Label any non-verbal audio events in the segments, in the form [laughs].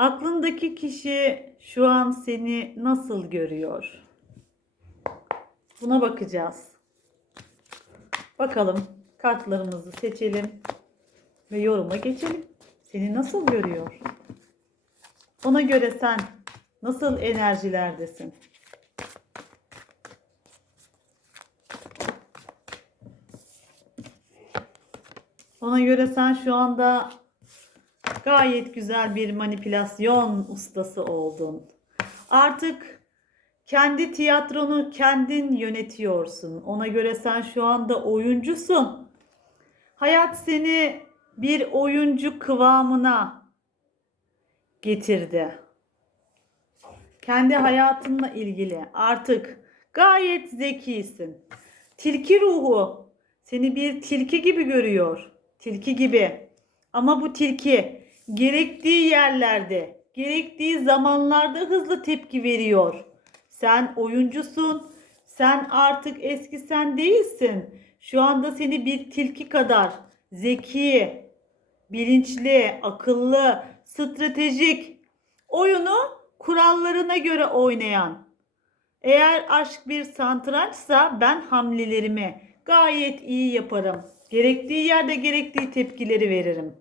Aklındaki kişi şu an seni nasıl görüyor? Buna bakacağız. Bakalım kartlarımızı seçelim ve yoruma geçelim. Seni nasıl görüyor? Ona göre sen nasıl enerjilerdesin? Ona göre sen şu anda gayet güzel bir manipülasyon ustası oldun. Artık kendi tiyatronu kendin yönetiyorsun. Ona göre sen şu anda oyuncusun. Hayat seni bir oyuncu kıvamına getirdi. Kendi hayatınla ilgili artık gayet zekisin. Tilki ruhu seni bir tilki gibi görüyor. Tilki gibi. Ama bu tilki gerektiği yerlerde, gerektiği zamanlarda hızlı tepki veriyor. Sen oyuncusun. Sen artık eski sen değilsin. Şu anda seni bir tilki kadar zeki, bilinçli, akıllı, stratejik, oyunu kurallarına göre oynayan. Eğer aşk bir satrançsa ben hamlelerimi gayet iyi yaparım. Gerektiği yerde gerektiği tepkileri veririm.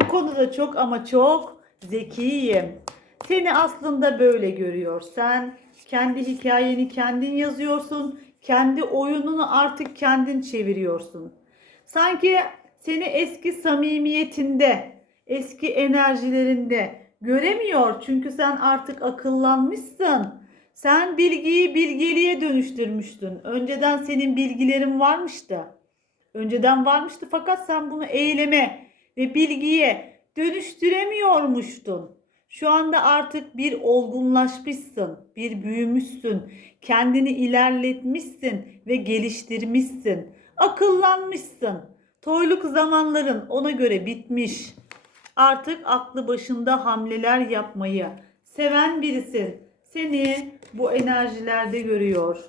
Bu konuda çok ama çok zekiyim. Seni aslında böyle görüyor. Sen kendi hikayeni kendin yazıyorsun. Kendi oyununu artık kendin çeviriyorsun. Sanki seni eski samimiyetinde, eski enerjilerinde göremiyor. Çünkü sen artık akıllanmışsın. Sen bilgiyi bilgeliğe dönüştürmüştün. Önceden senin bilgilerin varmıştı. Önceden varmıştı fakat sen bunu eyleme ve bilgiye dönüştüremiyormuştun. Şu anda artık bir olgunlaşmışsın, bir büyümüşsün, kendini ilerletmişsin ve geliştirmişsin. Akıllanmışsın. Toyluk zamanların ona göre bitmiş. Artık aklı başında hamleler yapmayı seven birisin. Seni bu enerjilerde görüyor.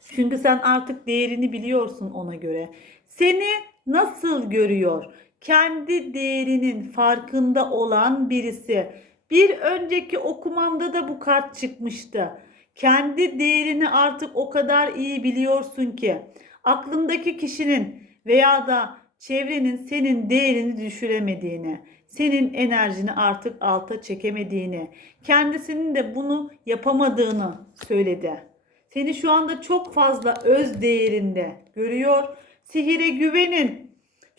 Çünkü sen artık değerini biliyorsun ona göre. Seni nasıl görüyor? Kendi değerinin farkında olan birisi. Bir önceki okumamda da bu kart çıkmıştı. Kendi değerini artık o kadar iyi biliyorsun ki aklındaki kişinin veya da çevrenin senin değerini düşüremediğini, senin enerjini artık alta çekemediğini, kendisinin de bunu yapamadığını söyledi. Seni şu anda çok fazla öz değerinde görüyor. Sihire güvenin.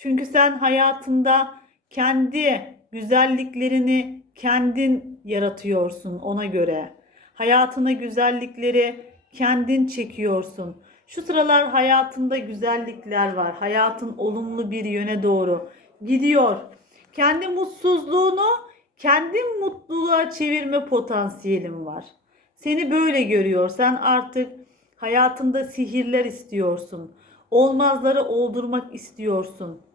Çünkü sen hayatında kendi güzelliklerini kendin yaratıyorsun ona göre. Hayatına güzellikleri kendin çekiyorsun. Şu sıralar hayatında güzellikler var. Hayatın olumlu bir yöne doğru gidiyor. Kendi mutsuzluğunu kendi mutluluğa çevirme potansiyelin var. Seni böyle görüyor. Sen artık hayatında sihirler istiyorsun. Olmazları oldurmak istiyorsun.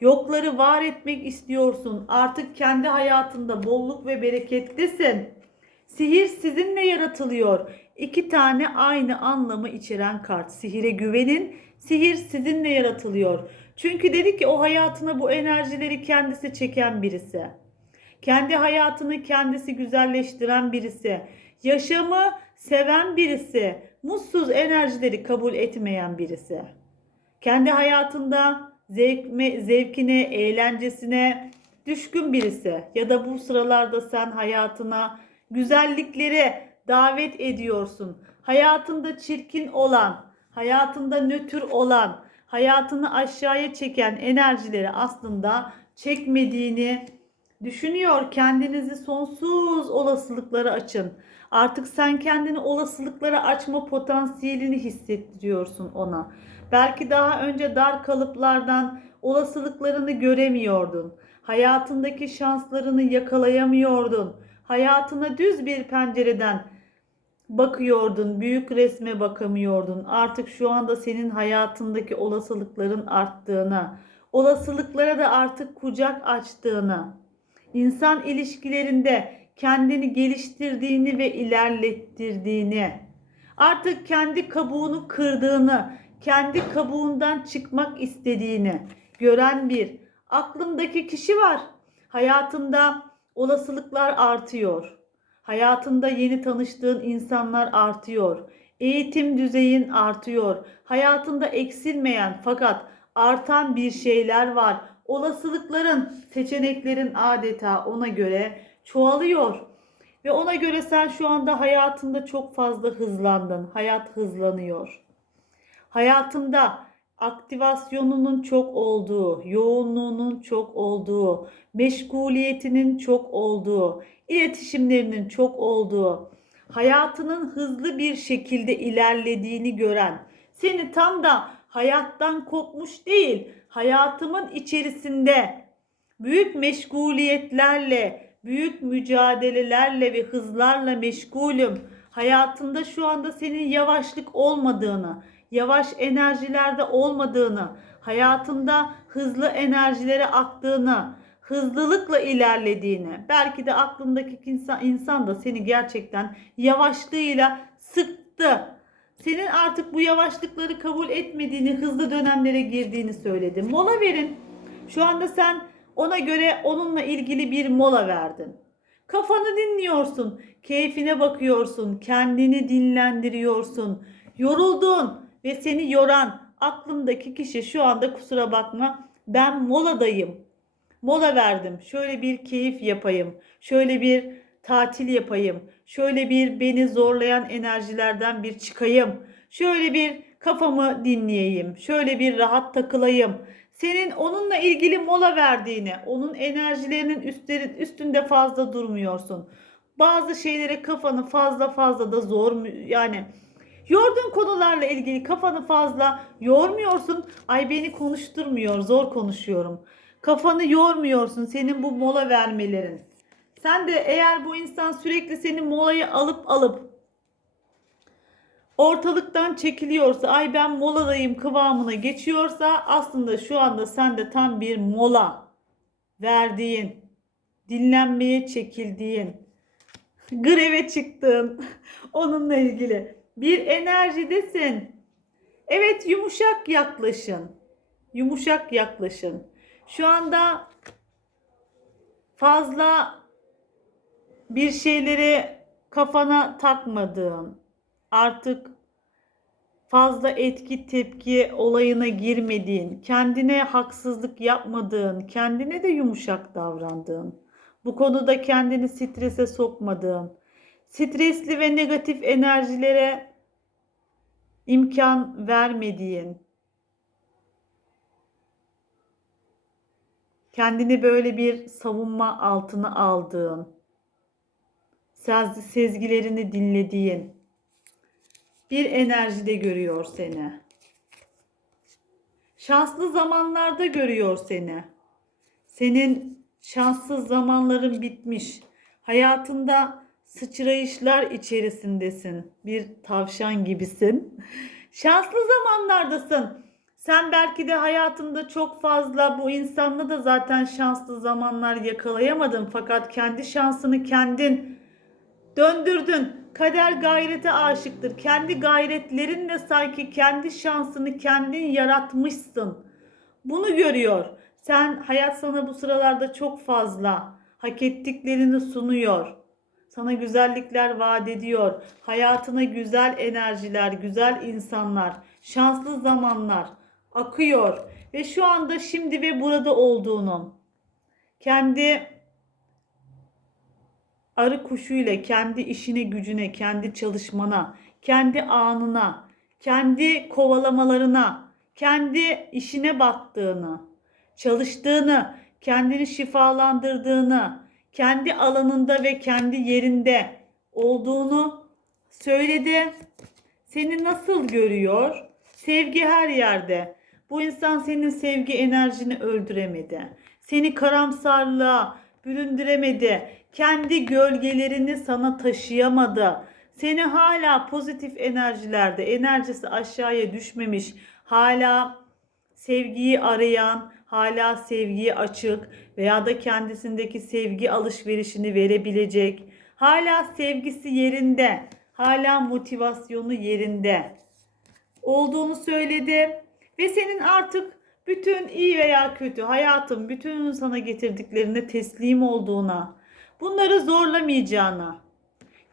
Yokları var etmek istiyorsun. Artık kendi hayatında bolluk ve berekettesin. Sihir sizinle yaratılıyor. İki tane aynı anlamı içeren kart. Sihire güvenin. Sihir sizinle yaratılıyor. Çünkü dedi ki o hayatına bu enerjileri kendisi çeken birisi. Kendi hayatını kendisi güzelleştiren birisi. Yaşamı seven birisi. Mutsuz enerjileri kabul etmeyen birisi. Kendi hayatında zevk, zevkine, eğlencesine düşkün birisi. Ya da bu sıralarda sen hayatına güzellikleri davet ediyorsun. Hayatında çirkin olan, hayatında nötr olan, hayatını aşağıya çeken enerjileri aslında çekmediğini düşünüyor. Kendinizi sonsuz olasılıklara açın. Artık sen kendini olasılıklara açma potansiyelini hissettiriyorsun ona. Belki daha önce dar kalıplardan olasılıklarını göremiyordun. Hayatındaki şanslarını yakalayamıyordun. Hayatına düz bir pencereden bakıyordun, büyük resme bakamıyordun. Artık şu anda senin hayatındaki olasılıkların arttığını, olasılıklara da artık kucak açtığını, insan ilişkilerinde kendini geliştirdiğini ve ilerlettirdiğini, artık kendi kabuğunu kırdığını, kendi kabuğundan çıkmak istediğini gören bir aklındaki kişi var. Hayatında Olasılıklar artıyor. Hayatında yeni tanıştığın insanlar artıyor. Eğitim düzeyin artıyor. Hayatında eksilmeyen fakat artan bir şeyler var. Olasılıkların, seçeneklerin adeta ona göre çoğalıyor. Ve ona göre sen şu anda hayatında çok fazla hızlandın. Hayat hızlanıyor. Hayatında aktivasyonunun çok olduğu, yoğunluğunun çok olduğu, meşguliyetinin çok olduğu, iletişimlerinin çok olduğu, hayatının hızlı bir şekilde ilerlediğini gören, seni tam da hayattan kopmuş değil, hayatımın içerisinde büyük meşguliyetlerle, büyük mücadelelerle ve hızlarla meşgulüm. Hayatında şu anda senin yavaşlık olmadığını, yavaş enerjilerde olmadığını, hayatında hızlı enerjilere aktığını, hızlılıkla ilerlediğini, belki de aklındaki insan, insan da seni gerçekten yavaşlığıyla sıktı. Senin artık bu yavaşlıkları kabul etmediğini, hızlı dönemlere girdiğini söyledi. Mola verin. Şu anda sen ona göre onunla ilgili bir mola verdin. Kafanı dinliyorsun, keyfine bakıyorsun, kendini dinlendiriyorsun. Yoruldun ve seni yoran aklındaki kişi şu anda kusura bakma ben moladayım. Mola verdim. Şöyle bir keyif yapayım. Şöyle bir tatil yapayım. Şöyle bir beni zorlayan enerjilerden bir çıkayım. Şöyle bir kafamı dinleyeyim. Şöyle bir rahat takılayım. Senin onunla ilgili mola verdiğini, onun enerjilerinin üstleri, üstünde fazla durmuyorsun. Bazı şeylere kafanı fazla fazla da zor yani yorduğun konularla ilgili kafanı fazla yormuyorsun. Ay beni konuşturmuyor, zor konuşuyorum. Kafanı yormuyorsun senin bu mola vermelerin. Sen de eğer bu insan sürekli senin molayı alıp alıp ortalıktan çekiliyorsa ay ben moladayım kıvamına geçiyorsa aslında şu anda sen de tam bir mola verdiğin, dinlenmeye çekildiğin, greve çıktığın [laughs] onunla ilgili bir enerjidesin. Evet yumuşak yaklaşın. Yumuşak yaklaşın. Şu anda fazla bir şeyleri kafana takmadığın, artık fazla etki tepki olayına girmediğin, kendine haksızlık yapmadığın, kendine de yumuşak davrandığın, bu konuda kendini strese sokmadığın, stresli ve negatif enerjilere imkan vermediğin, kendini böyle bir savunma altına aldığın, sez- sezgilerini dinlediğin bir enerjide görüyor seni. Şanslı zamanlarda görüyor seni. Senin şanssız zamanların bitmiş. Hayatında sıçrayışlar içerisindesin. Bir tavşan gibisin. Şanslı zamanlardasın. Sen belki de hayatında çok fazla bu insanla da zaten şanslı zamanlar yakalayamadın. Fakat kendi şansını kendin döndürdün. Kader gayrete aşıktır. Kendi gayretlerinle sanki kendi şansını kendin yaratmışsın. Bunu görüyor. Sen hayat sana bu sıralarda çok fazla hak ettiklerini sunuyor. Sana güzellikler vaat ediyor. Hayatına güzel enerjiler, güzel insanlar, şanslı zamanlar akıyor ve şu anda şimdi ve burada olduğunu kendi arı kuşuyla kendi işine gücüne, kendi çalışmana, kendi anına, kendi kovalamalarına, kendi işine baktığını, çalıştığını, kendini şifalandırdığını, kendi alanında ve kendi yerinde olduğunu söyledi. Seni nasıl görüyor? Sevgi her yerde. Bu insan senin sevgi enerjini öldüremedi. Seni karamsarlığa büründüremedi. Kendi gölgelerini sana taşıyamadı. Seni hala pozitif enerjilerde, enerjisi aşağıya düşmemiş, hala sevgiyi arayan, hala sevgiyi açık veya da kendisindeki sevgi alışverişini verebilecek, hala sevgisi yerinde, hala motivasyonu yerinde olduğunu söyledi ve senin artık bütün iyi veya kötü hayatın bütün sana getirdiklerine teslim olduğuna, Bunları zorlamayacağına,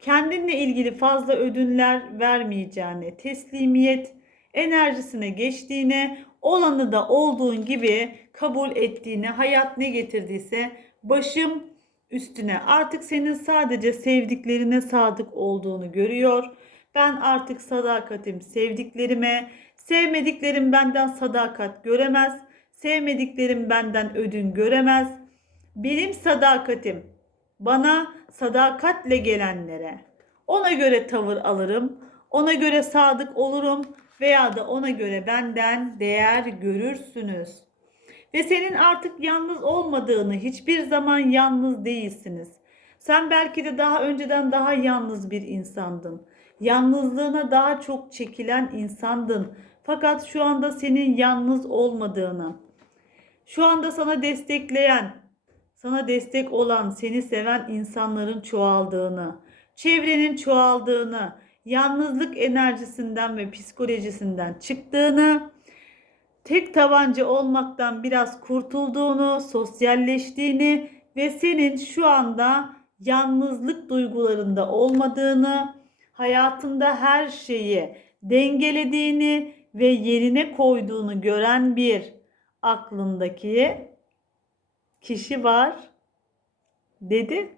kendinle ilgili fazla ödünler vermeyeceğine, teslimiyet enerjisine geçtiğine, olanı da olduğun gibi kabul ettiğine, hayat ne getirdiyse başım üstüne artık senin sadece sevdiklerine sadık olduğunu görüyor. Ben artık sadakatim sevdiklerime, sevmediklerim benden sadakat göremez, sevmediklerim benden ödün göremez. Benim sadakatim bana sadakatle gelenlere ona göre tavır alırım, ona göre sadık olurum veya da ona göre benden değer görürsünüz. Ve senin artık yalnız olmadığını, hiçbir zaman yalnız değilsiniz. Sen belki de daha önceden daha yalnız bir insandın. Yalnızlığına daha çok çekilen insandın. Fakat şu anda senin yalnız olmadığını, şu anda sana destekleyen, sana destek olan, seni seven insanların çoğaldığını, çevrenin çoğaldığını, yalnızlık enerjisinden ve psikolojisinden çıktığını, tek tabanca olmaktan biraz kurtulduğunu, sosyalleştiğini ve senin şu anda yalnızlık duygularında olmadığını, hayatında her şeyi dengelediğini ve yerine koyduğunu gören bir aklındaki kişi var dedi.